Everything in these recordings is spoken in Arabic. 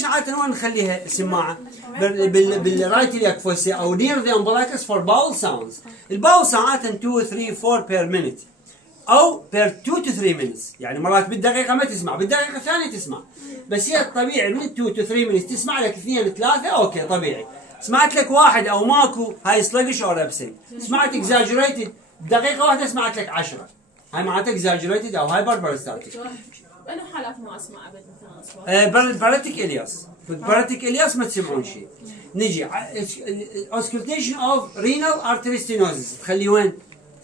اوسكلتيشن عاده وين نخليها السماعه؟ بالرايت اليك فوسي او نير ذا امبلايكس فور باول ساوندز. الباول ساوند عاده 2 3 4 بير مينيت او بير 2 to 3 minutes، يعني مرات بالدقيقه ما تسمع، بالدقيقه الثانيه تسمع، بس هي الطبيعي من 2 to 3 minutes تسمع لك 2 3 اوكي طبيعي. سمعت لك واحد او ماكو هاي سلجش اور ابسنت. سمعت اكزاجريتد دقيقه واحده سمعت لك 10، هاي معناتها اكزاجريتد او هايبر بارستاتيك. انه حالات ما اسمع ابد مثلا اصوات باراتيك الياس، باراتيك الياس ما تسمعون شيء. نجي اوسكلتيشن اوف رينال ارتري ستينوزيس، تخليه وين؟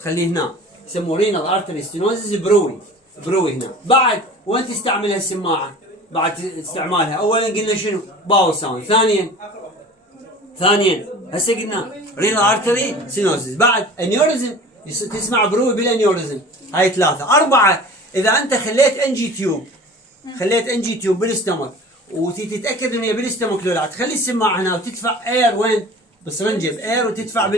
تخليه هنا، يسموه رينال ارتري ستينوزيس بروي هنا. بعد وين تستعملها السماعه؟ بعد استعمالها اولا قلنا شنو؟ باول ساوند. ثانيا هسه قلنا رينال ارتري ستينوزيس. بعد انيوريزم تسمع بروي بالانيوريزم، هاي 3. 4 اذا انت خليت ان جي تيوب بالاستمك وتتاكد ان هي بالاستمك لو لا، تخلي السماعه هنا وتدفع اير وين؟ بسرنجه اير وتدفع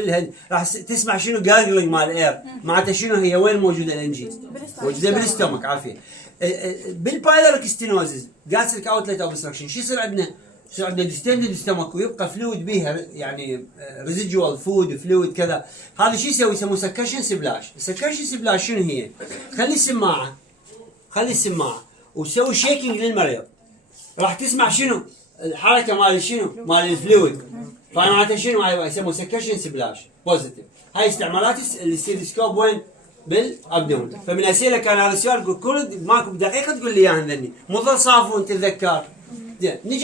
راح تسمع شنو جاجلينج مال اير. معناتها شنو هي وين موجوده الان جي؟ موجوده بالاستمك. عارفين بالبايلوريك ستينوزيس جاسريك اوتلت اوبستراكشن شو يصير عندنا؟ يصير عندنا ديستندد ستمك ويبقى فلويد بيها، يعني ريزيدوال فود فلويد كذا. هذا شو يسوي؟ يسموه سكشن سبلاش. السكشن سبلاش شنو هي؟ خلي السماعه وسوي شيكينج للمريض، راح تسمع شنو؟ الحركه مال شنو؟ مال الفلويد. فمعناتها شنو؟ هاي يسموه سكشن سبلاش بوزيتيف. هاي استعمالات الستيثوسكوب وين؟ بالابدومن. فمن اسئله كان هذا السؤال كل ماكو بدقيقه تقول لي اياها ذني، مو ظل صافون تتذكر. زين نجي